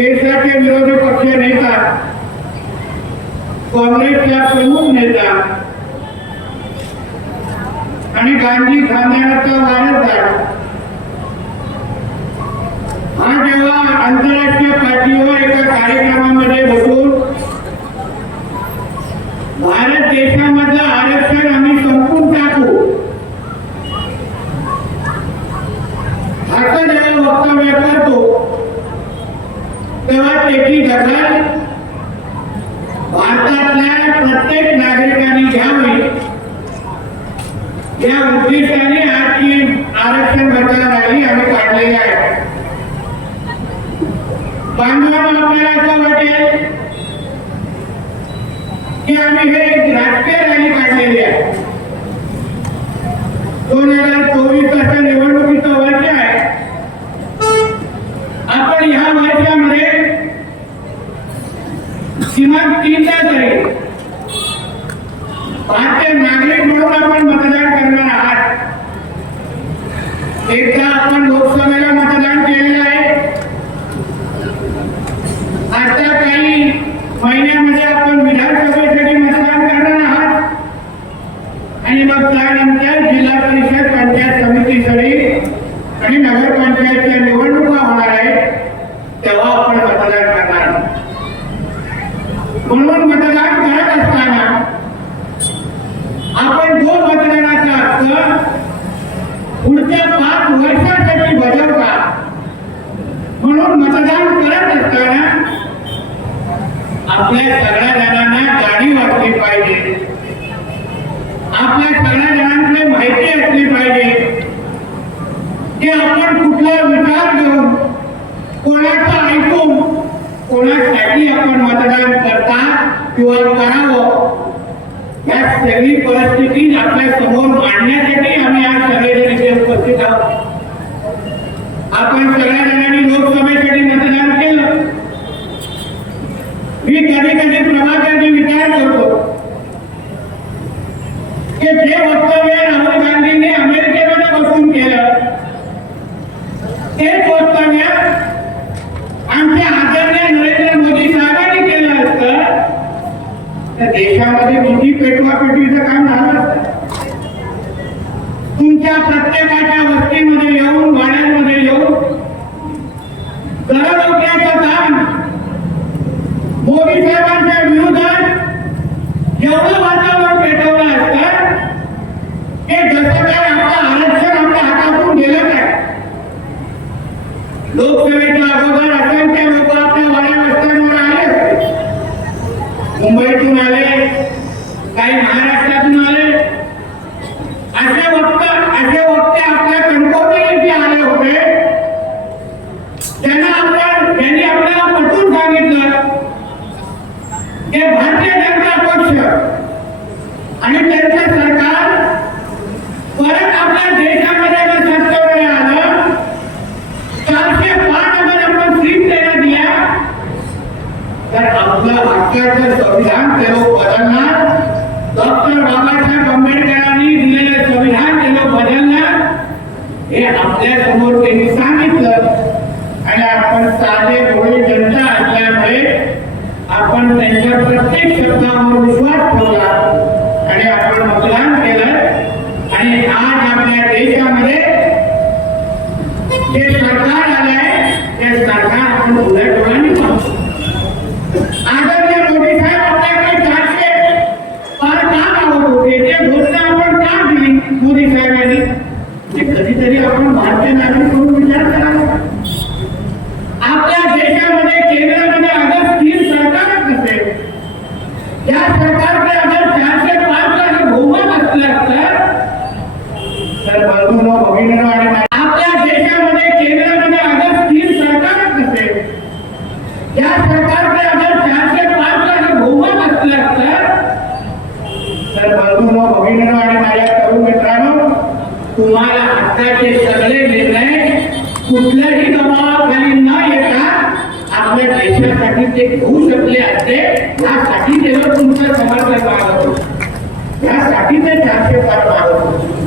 देशाचे विरोधी पक्ष नेता काँग्रेसच्या प्रमुख नेता आणि गांधी खानदानाचा वारसदार हा जेव्हा आंतरराष्ट्रीय पातळीवर एका कार्यक्रमामध्ये बसून भारत देशामधलं आरक्षण आम्ही संपून टाकू असं जेव्हा वक्तव्य करतो. तेव्हा त्याची दखल भारतातल्या प्रत्येक नागरिकांनी घ्यावी. या उद्दिष्टाने आजची आरक्षण बचाव रॅली आम्ही काढलेली आहे. बांधवांना आपल्याला असं वाटेल की आम्ही हे एक राजकीय रॅली काढलेली आहे. दोन हजार चोवीस असं निवडणुकीचं वर्ष आहे आपण ह्या वर्षामध्ये किमान तीनदा तरी भारतीय नागरिक म्हणून आपण मतदान करणार आहात. एकदा आपण लोकसभेला मतदान केलेलं आहे. आता काही महिन्यामध्ये आपण विधानसभेसाठी मतदान करणार आहात. आणि मग त्यानंतर जिल्हा परिषद पंचायत समितीसाठी आणि नगरपंचायतच्या निवडणुका होणार आहेत. तेव्हा आपण मतदान करणार म्हणून मतदान आपण जो मतदानाचा हक्क पुढच्या पाच वर्षासाठी बजावता म्हणून मतदान करत असताना आपल्या सगळ्या जणांना जाणीव असली पाहिजे. आपल्या सगळ्या जणांकडे माहिती असली पाहिजे की आपण कुठला विचार घेऊन कोणाचं ऐकून कोणासाठी आपण मतदान करता किंवा करावं या सगळी परिस्थिती आपल्यासमोर मांडण्यासाठी आम्ही आज सगळेजण इथे उपस्थित आहोत. आपण सगळ्या जणांनी लोकसभेसाठी मतदान केलं. मी कधी कधी प्रभाकरने विचार करतो की जे वक्तव्य राहुल गांधींनी अमेरिकेमध्ये बसून केलं तेच वक्तव्य आमच्या आदरणीय नरेंद्र मोदी साहेबांनी केलं असतं तर देशामध्ये मोठी पेटवापेटीचं काम झालं तुमच्या प्रत्येकाच्या वस्तीमध्ये येऊन वाड्यांमध्ये येऊन घररोख्याचं काम मोदी साहेबांच्या विरोधात एवढं वातावरण पेटवलं असतं की जसं काय आपलं आरक्षण आपल्या हातातून गेलं काय लोकसभेच्या अगोदर असंख्य लोक आपल्या वाड्या वस्त्यांवर आले असते मुंबईतून आले काही महाराष्ट्रातून आले असे वक्त असे वक्ते आपल्या कणकवली येथे आले होते त्यांना आपण त्यांनी आपल्याला पटवून सांगितलं हे भारतीय जनता पक्ष आणि त्यांचं सरकार परत आपल्या देशामध्ये जर सत्तेवर आलं. चारशे पाच मध्ये आपण सीट देण्यात दिल्या तर आपलं हक्काचं संविधान ते लोक बदलणार. डॉक्टर बाबासाहेब आंबेडकरांनी दिलेलं संविधान ते लोक बदलणार. हे आपल्यासमोर त्यांनी सांगितलं. आणि आपण साधे भोळे जनता असल्यामुळे आपण त्यांच्या प्रत्येक शब्दावर विश्वास ठेवला आणि आपण मतदान केलं आणि आज आपल्या देशामध्ये जे सरकार आलंय ते सरकार आपण उघड्या डोळ्यांनी पाहतो आदरणीय मोदी साहेब आपल्याकडे चारशे पार का मागत होते ते घोषणा आपण का दिली मोदी साहेबांनी ते कधीतरी आपण भारतीय नागरिक म्हणून विचार करावा आपल्या देशामध्ये केंद्रामध्ये अगर स्थिर सरकारच नसेल या सरकारकडे अगर चारशे पाच जर बहुमत असलं असतं तर बंधूंनो भगिनींनो आणि आपल्या देशामध्ये केंद्रामध्ये अगर स्थिर सरकारच तर बंधूंनो भगिनीनो आणि माझ्या तरुण मित्रांनो तुम्हाला आताचे सगळे निर्णय कुठल्याही दबावाखाली न येता आपल्या देशासाठी ते होऊ शकले असते यासाठी तेव्हा तुमचं समर्थन मागत होतो यासाठी ते चारशे पाच मागत होते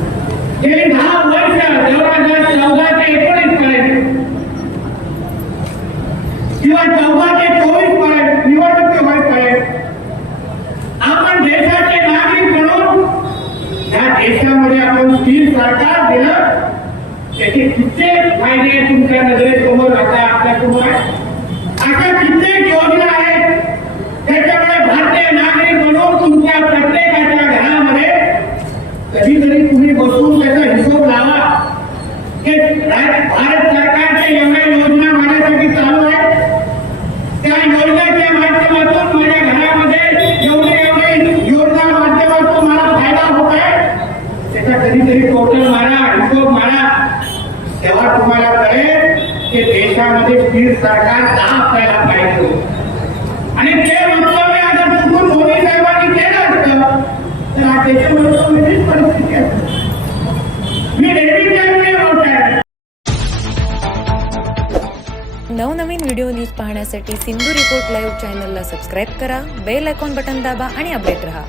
गेली दहा वर्ष दोन हजार चौदा ते एकोणीस पर्यंत किंवा चौदा ते चोवीसपर्यंत निवडणुकी होईपर्यंत आपण देशाचे नागरिक म्हणून या देशामध्ये आपण स्थिर सरकार दिलं त्याचे कित्येक फायदे तुमच्या नजरेत आता आपल्यासमोर आहेत अशा कित्येक योजना आहेत त्याच्यामुळे भारतीय नागरिक म्हणून तुमच्या प्रत्येकाच्या घरामध्ये कधीतरी तुम्ही बसून त्याचा हिशोब लावा की रा- भारत सरकारच्या एवढ्या योजना माझ्यासाठी चालू आहेत त्या योजनेच्या माध्यमातून माझ्या घरामध्ये एवढे एवढे योजना माध्यमातून मला फायदा होत आहे त्याचा कधीतरी टोटल मारा हिशोब मारा तेव्हा तुम्हाला कळेल की देशामध्ये स्थिर सरकार का आपल्याला पाहिजे. आणि ते वक्तव्य आता चुकून मोदी साहेबांनी केलं असतं तर आज देशामध्ये वेगळीच परिस्थिती असते मी रेडीच्या नवनवीन व्हिडिओ न्यूज पाहण्यासाठी सिंधू रिपोर्ट लाईव्ह चॅनलला सबस्क्राईब करा बेल आयकॉन बटन दाबा आणि अपडेट रहा.